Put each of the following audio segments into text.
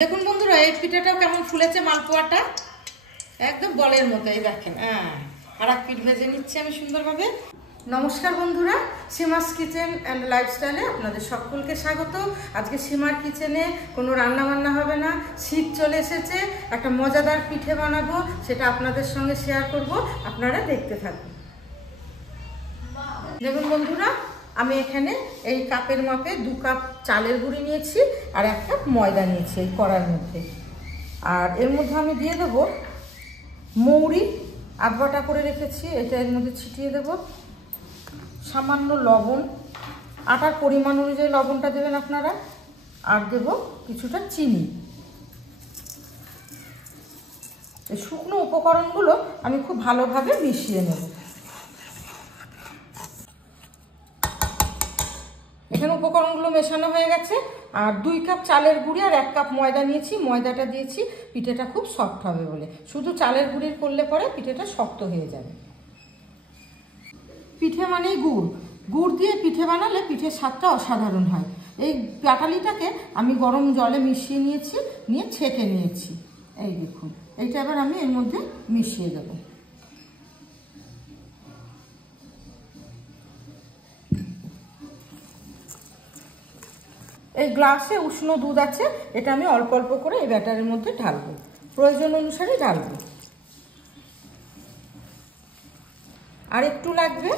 দেখুন বন্ধুরা, এই পিঠাটাও কেমন ফুলেছে মালপোয়াটা, একদম বলের মতো। এই দেখেন, আর এক পিঠ ভেজে নিচ্ছি আমি সুন্দরভাবে। নমস্কার বন্ধুরা, সীমাস কিচেন অ্যান্ড লাইফস্টাইলে আপনাদের সকলকে স্বাগত। আজকে সীমার কিচেনে কোনো রান্না বান্না হবে না, শীত চলে এসেছে, একটা মজাদার পিঠে বানাবো, সেটা আপনাদের সঙ্গে শেয়ার করব, আপনারা দেখতে থাকুন। দেখুন বন্ধুরা, আমি এখানে এই কাপের মাপে 2 কাপ চালের গুঁড়ি নিয়েছি আর 1 কাপ ময়দা নিয়েছি এই কড়ার মধ্যে। আর এর মধ্যে আমি দিয়ে দেবো মৌরি, আধবাটা করে রেখেছি, এটা এর মধ্যে ছিটিয়ে দেব। সামান্য লবণ, আটার পরিমাণ অনুযায়ী লবণটা দেবেন আপনারা। আর দেব কিছুটা চিনি। এই শুকনো উপকরণগুলো আমি খুব ভালোভাবে মিশিয়ে নেব। এখানে উপকরণগুলো মেশানো হয়ে গেছে। আর 2 কাপ চালের গুঁড়ি আর 1 কাপ ময়দা নিয়েছি। ময়দাটা দিয়েছি পিঠেটা খুব সফট হবে বলে, শুধু চালের গুঁড়ির করলে পরে পিঠেটা শক্ত হয়ে যাবে। পিঠে মানেই গুড়, গুড় দিয়ে পিঠে বানালে পিঠের স্বাদটা অসাধারণ হয়। এই পাটালিটাকে আমি গরম জলে মিশিয়ে নিয়েছি, নিয়ে ছেঁকে নিয়েছি। এই দেখুন, এইটা এবার আমি এর মধ্যে মিশিয়ে দেবো। এই গ্লাসে উষ্ণ দুধ আছে, এটা আমি অল্প অল্প করে এই ব্যাটারের মধ্যে ঢালবো, প্রয়োজন অনুসারে ঢালবো। আর একটু লাগবে,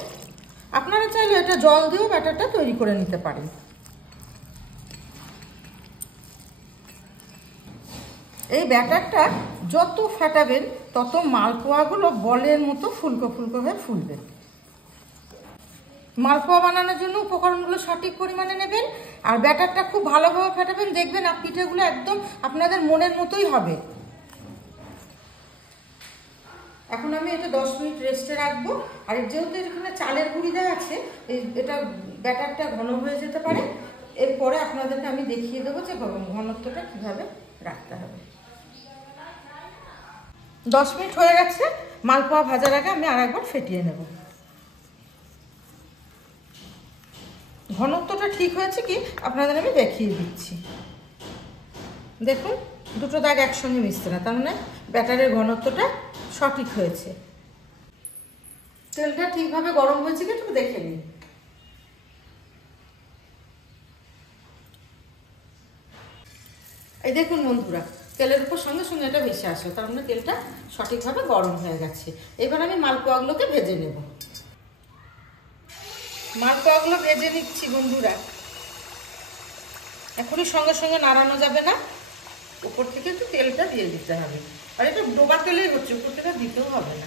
আপনারা চাইলে এটা জল দিয়েও ব্যাটারটা তৈরি করে নিতে পারেন। এই ব্যাটারটা যত ফাটাবেন তত মালপোয়াগুলো বলের মতো ফুলকো ফুলকো হয়ে ফুলবে। মালপোয়া বানানোর জন্য উপকরণগুলো সঠিক পরিমাণে নেবেন আর ব্যাটারটা খুব ভালোভাবে ফাটাবেন, দেখবেন পিঠেগুলো একদম আপনাদের মনের মতোই হবে। এখন আমি এটা 10 মিনিট রেস্টে রাখবো। আর যেহেতু এখানে চালের গুঁড়ি দেওয়া আছে, এটা ব্যাটারটা ঘন হয়ে যেতে পারে। এরপরে আপনাদেরকে আমি দেখিয়ে দেবো যে ঘনত্বটা কিভাবে রাখতে হবে। 10 মিনিট হয়ে গেছে। মালপোয়া ভাজার আগে আমি আরেকবার ফেটিয়ে নেব। ঘনত্বটা ঠিক হয়েছে কি আপনাদের আমি দেখিয়ে দিচ্ছি। দেখুন, দুটো দাগ একসঙ্গে মিশছে না, তার মানে ব্যাটারের ঘনত্বটা সঠিক হয়েছে। তেলটা ঠিকভাবে গরম হয়েছে কি একটু দেখে নিন। এই দেখুন বন্ধুরা, তেলের উপর সঙ্গে সঙ্গে এটা ভেসে আসে, তার মানে তেলটা সঠিকভাবে গরম হয়ে গেছে। এবার আমি মালপোয়াগুলোকে ভেজে নেব। মালপোয়াগুলো ভেজে নিচ্ছি বন্ধুরা। এখনই সঙ্গে সঙ্গে নাড়ানো যাবে না, উপর থেকে একটু তেলটা দিয়ে দিতে হবে। আর এটা ডোবা তেলেই হচ্ছে, উপর থেকে দিতেও হবে না।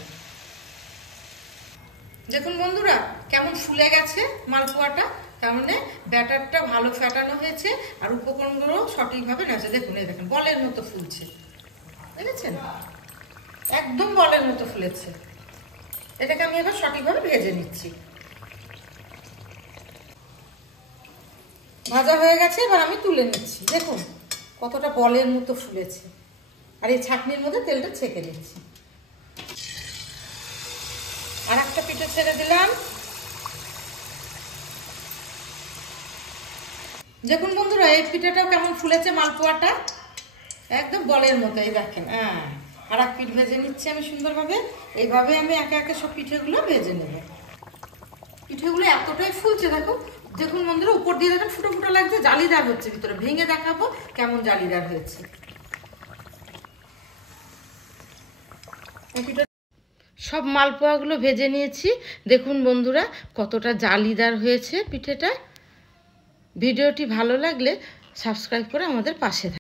দেখুন বন্ধুরা, কেমন ফুলে গেছে মালপোয়াটা, তার মানে ব্যাটারটা ভালো ফেটানো হয়েছে আর উপকরণগুলো সঠিকভাবে নেছে। দেখুন, এই দেখেন বলের মতো ফুলছে, দেখেছেন, একদম বলের মতো ফুলেছে। এটাকে আমি এবার সঠিকভাবে ভেজে নিচ্ছি। ভাজা হয়ে গেছে, এবার আমি তুলে নিচ্ছি। দেখুন কতটা বলের মতো ফুলেছে। আর এই ছাঁকনির মধ্যে তেলটা ছেঁকে নিচ্ছি। আর একটা পিঠে ছেড়ে দিলাম। দেখুন বন্ধুরা, এই পিঠাটাও কেমন ফুলেছে মালপোয়াটা, একদম বলের মতো। এই দেখেন, আর এক পিঠ ভেজে নিচ্ছি আমি সুন্দরভাবে। এইভাবে আমি একে একে সব পিঠেগুলো ভেজে নেব। পিঠেগুলো এতটাই ফুলছে, দেখো, দেখুন বন্ধুরা, উপর দিয়ে দেখেন ফুটো ফুটো লাগছে, জালিদার হচ্ছে, ভিতরে ভেঙে দেখাবো কেমন জালিদার হয়েছে। সব মালপোয়াগুলো ভেজে নিয়েছি। দেখুন বন্ধুরা কতটা জালিদার হয়েছে পিঠেটা। ভিডিওটি ভালো লাগলে সাবস্ক্রাইব করে আমাদের পাশে থাকুন।